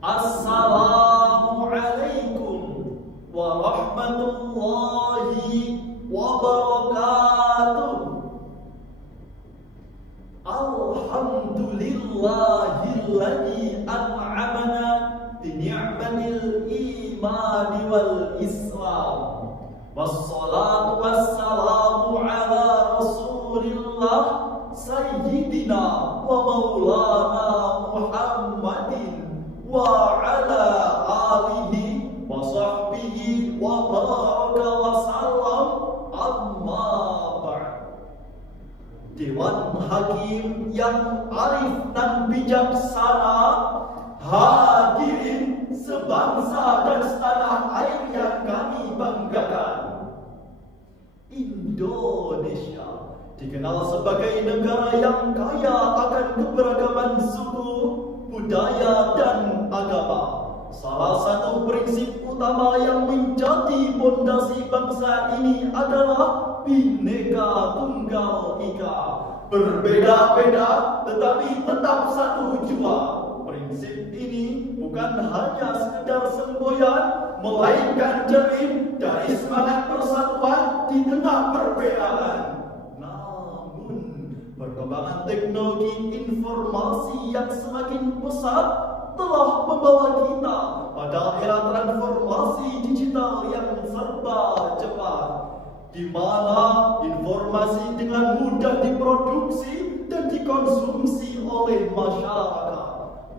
Assalamualaikum warahmatullahi wabarakatuh. Alhamdulillahilladzi an'amana bi ni'matil imani wal islam. Wassalatu wassalamu ala Rasulillah sayyidina wa maulana Muhammadin wa ala alihi wa sahbihi wa baraka wa sallam. Amma ba'd. Dewan Hakim yang arif dan bijaksana, hadirin sebangsa dan setanah air yang kami banggakan. Indonesia dikenal sebagai negara yang kaya akan keberagaman suku, budaya, dan agama. Salah satu prinsip utama yang menjadi pondasi bangsa ini adalah Bhinneka Tunggal Ika. Berbeda-beda tetapi tetap satu jua. Prinsip ini bukan hanya sekedar semboyan, melainkan cermin dari semangat persatuan di tengah perbedaan. Namun, perkembangan teknologi informasi yang semakin pesat telah membawa kita pada era transformasi digital yang serba cepat, di mana informasi dengan mudah diproduksi dan dikonsumsi oleh masyarakat.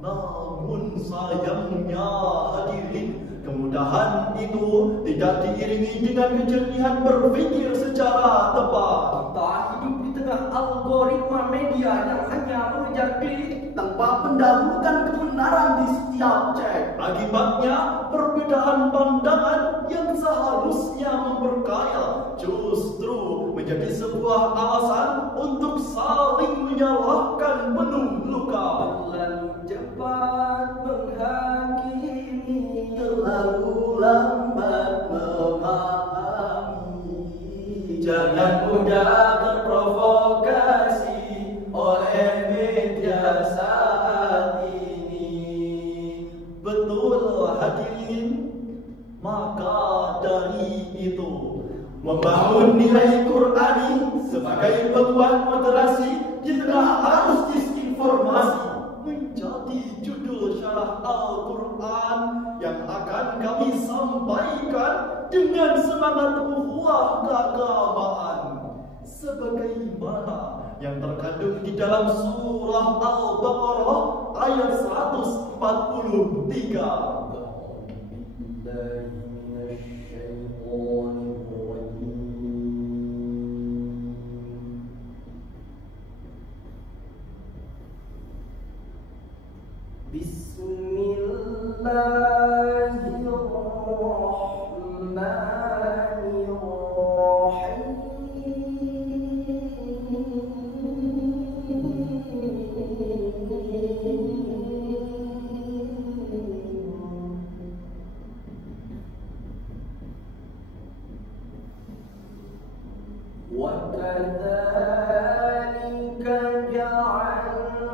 Namun sayangnya hadirin, kemudahan itu tidak diiringi dengan kejernihan berpikir secara tepat. Kita hidup di tengah algoritma media yang hanya mengejar klik tanpa mendahulukan kebenaran di setiap cek. Akibatnya, perbedaan pandangan yang seharusnya memperkaya justru menjadi sebuah alasan untuk saling menyalahkan penuh luka. Terlalu cepat menghakimi, terlalu lambat memahami. Jangan mudah terprovokasi oleh media saat ini. Betul hadirin, maka dari itu membangun nilai Qur'ani sebagai penguat moderasi di tengah arus disinformasi menjadi judul syarah Al-Quran yang akan kami sampaikan dengan semangat ukhuwah keagamaan, sebagaimana yang terkandung di dalam surah Al-Baqarah ayat 143. وَكَذَلِكَ جَعَلْنَاكُمْ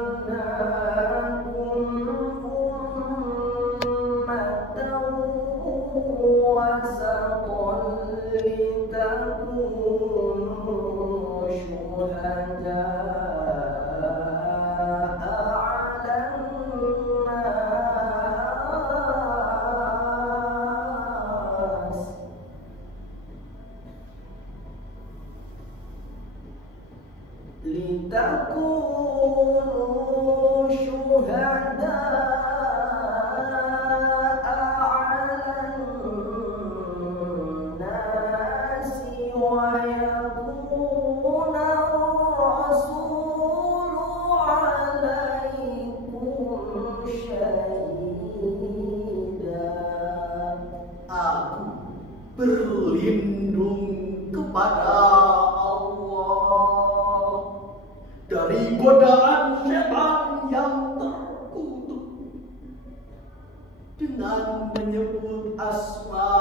أُمَّةً وَسَطًا لِتَكُونُوا شُهَدَاءَ عَلَى النَّاسِ لِتَكُونُوا شُهَدَاءَ عَلَى النَّاسِ وَيَكُونَ الرَّسُولُ عَلَيْكُمْ شَهِيدًا. Aku berlindung kepada Allah dari godaan setan yang terkutuk dengan menyebut asma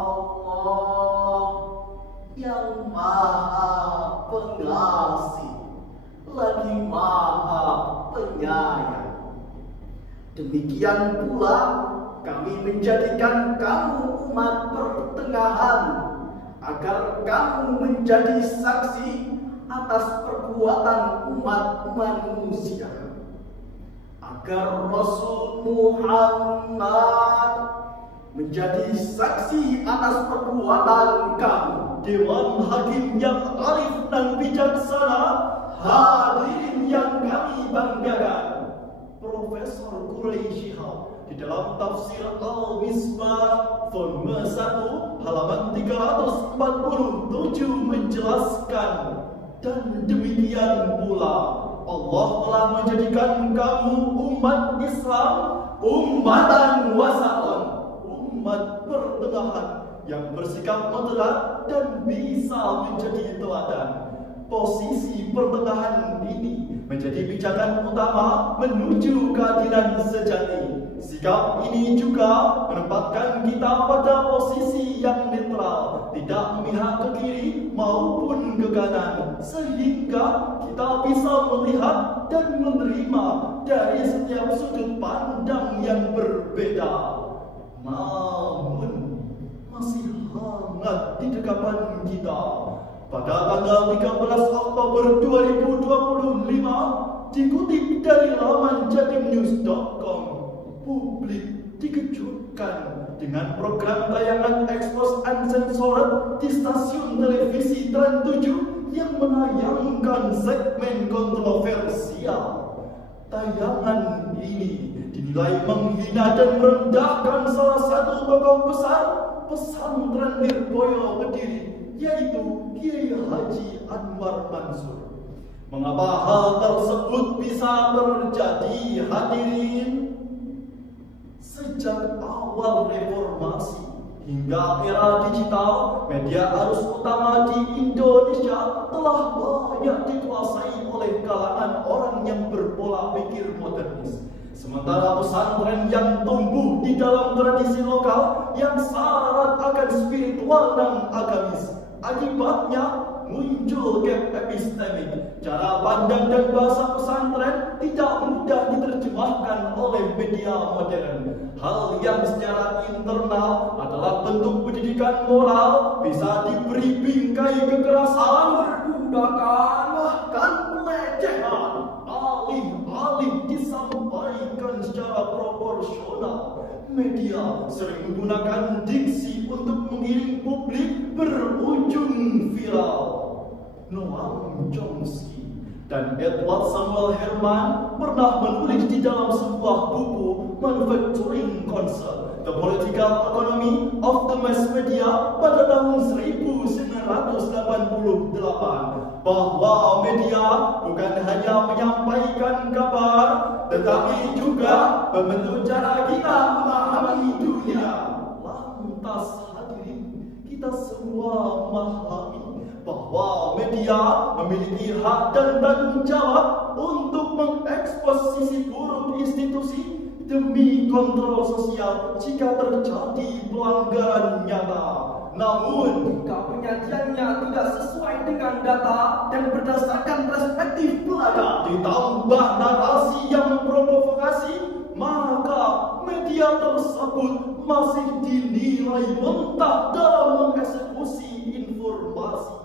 Allah yang Maha Pengasih lagi Maha Penyayang. Demikian pula kami menjadikan kamu umat pertengahan, agar kamu menjadi saksi atas perbuatan umat manusia, agar Rasul Muhammad menjadi saksi atas perbuatan kamu. Dewan Hakim yang arif dan bijaksana, hadirin yang kami banggakan, Profesor Quraisy Shihab di dalam tafsir Al-Misbah volume 1 halaman 347 menjelaskan, dan demikian pula Allah telah menjadikan kamu umat Islam ummatan wasatan, umat pertengahan yang bersikap moderat dan bisa menjadi teladan. Posisi pertengahan ini menjadi pijakan utama menuju keadilan sejati. Sikap ini juga menempatkan kita pada posisi yang netral, tidak memihak ke kiri maupun ke kanan, sehingga kita bisa melihat dan menerima dari setiap sudut pandang yang berbeda. Namun masih hangat di dekapan kita. Pada tanggal 13 Oktober 2025, dikutip dari laman jatimnews.com, publik dikejutkan dengan program tayangan Expose Uncensored di stasiun televisi Trans 7 yang menayangkan segmen kontroversial. Tayangan ini dinilai menghina dan merendahkan salah satu tokoh besar pesantren Lirboyo Kediri, yaitu Kiai Haji Anwar Mansur. Mengapa hal tersebut bisa terjadi, hadirin? Sejak awal reformasi hingga era digital, media arus utama di Indonesia telah banyak dikuasai oleh kalangan orang yang berpola pikir modernis. Sementara pesantren yang tumbuh di dalam tradisi lokal yang syarat akan spiritual dan agamis, akibatnya muncul gap epistemik. Cara pandang dan bahasa pesantren tidak mudah diterjemahkan oleh media modern. Hal yang secara internal adalah bentuk pendidikan moral bisa diberi bingkai kekerasan, perbudakan, bahkan pelecehan. Alih-alih disampaikan secara proporsional, media sering menggunakan diksi untuk mengiring publik berujung viral. Noam Chomsky dan Edward Samuel Herman pernah menulis di dalam sebuah buku Manufacturing Concern, The Political Economy of the Mass Media pada tahun 1988 bahwa media bukan hanya menyampaikan kabar, tetapi juga membentuk cara kita memahami dunia. Lantas hadirin, kita semua memahami bahwa media memiliki hak dan tanggung jawab untuk mengekspos sisi buruk institusi demi kontrol sosial jika terjadi pelanggaran nyata. Namun, jika penyajiannya tidak sesuai dengan data dan berdasarkan perspektif belaka, ditambah narasi yang memprovokasi, maka media tersebut masih dinilai mentah dalam mengeksekusi informasi.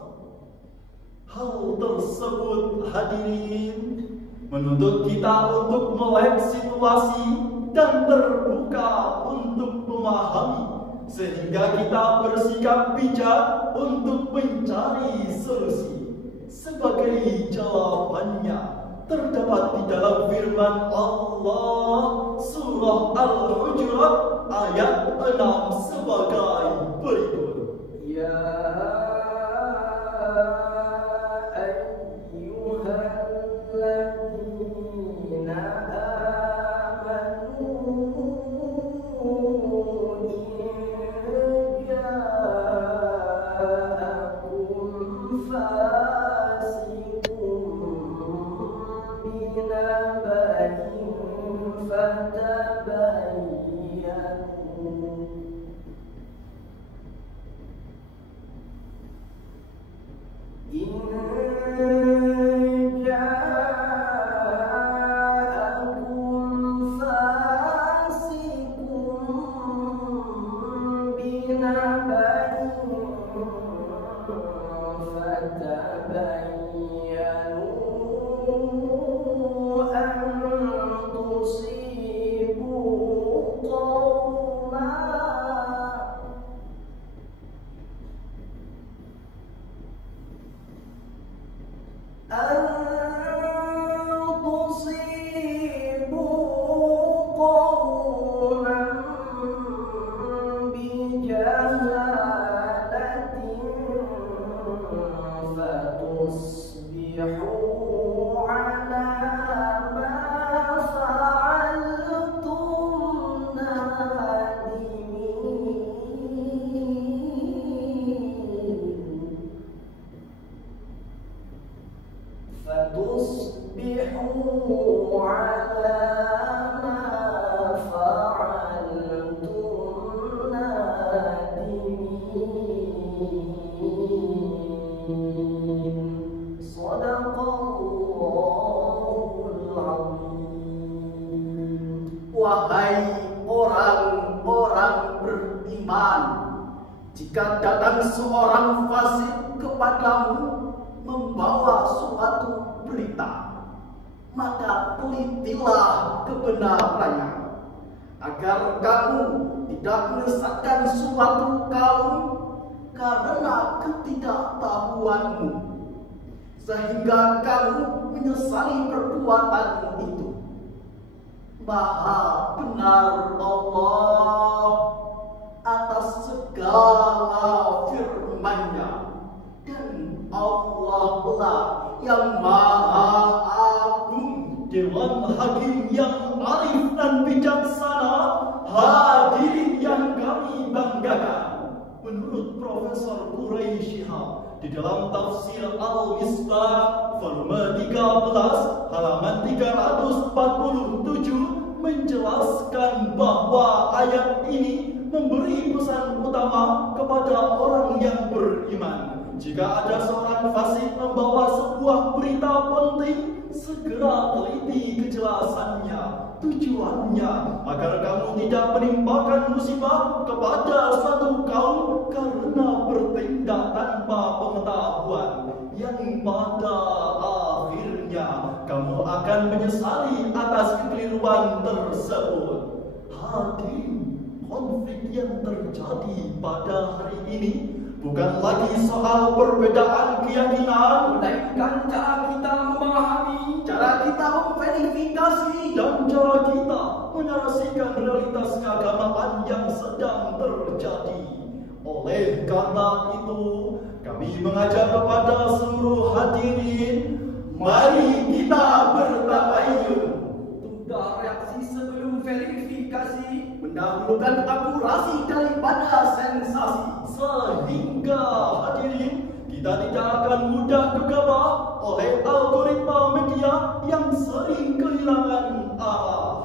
Hal tersebut, hadirin, menuntut kita untuk melek situasi dan terbuka untuk memahami, sehingga kita bersikap bijak untuk mencari solusi. Sebagai jawabannya terdapat di dalam firman Allah surah Al-Hujurat ayat 6 sebagai berikut. Ya جاءكم antum nadimin. Shadaqallahul azim. Wahai orang-orang beriman, jika datang seorang fasik kepadamu membawa suatu berita, maka telitilah kebenarannya, agar kamu tidak menyesatkan suatu kaum karena ketidaktahuanmu, sehingga kamu menyesali perbuatanmu itu. Maha benar Allah atas segala firman-Nya, dan Allah lah yang Maha Agung. Dewan Hakim yang arif dan bijaksana, hadirin yang kami banggakan. Menurut Profesor Quraisy Shihab di dalam tafsir Al-Misbah volume 13 halaman 347 menjelaskan bahwa ayat ini memberi pesan utama kepada orang yang beriman. Jika ada seorang fasik membawa sebuah berita penting, segera teliti kejelasannya, tujuannya, agar kamu tidak menimpakan musibah kepada suatu kaum karena bertindak tanpa pengetahuan, yang pada akhirnya kamu akan menyesali atas kekeliruan tersebut. Hadirin, konflik yang terjadi pada hari ini bukan lagi soal perbedaan keyakinan, melainkan cara kita memahami, cara kita memverifikasi, dan cara kita menarasikan realitas keagamaan yang sedang terjadi. Oleh karena itu, kami mengajak kepada seluruh hadirin, mari kita bertabayun. Tunda reaksi sebelum verifikasi, mendahulukan akurasi daripada sensasi, sehingga hadirin kita tidak akan mudah gegabah oleh algoritma media yang sering kehilangan arah.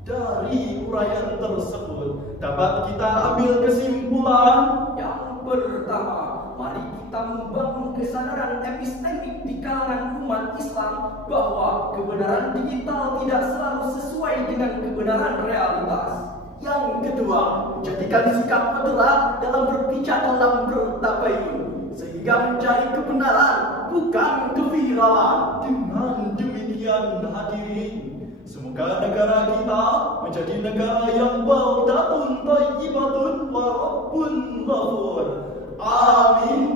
Dari uraian tersebut dapat kita ambil kesimpulan yang pertama, mari kita membangun kesadaran epistemik di kalangan umat Islam bahwa kebenaran digital tidak selalu sesuai dengan kebenaran realitas. Yang kedua, jadikan sikap moderat dalam berpijak dalam bertabayun, sehingga mencari kebenaran bukan keviralan. Dengan demikian hadirin, semoga negara kita menjadi negara yang baldatun thayyibatun wa rabbun ghafur. Amin.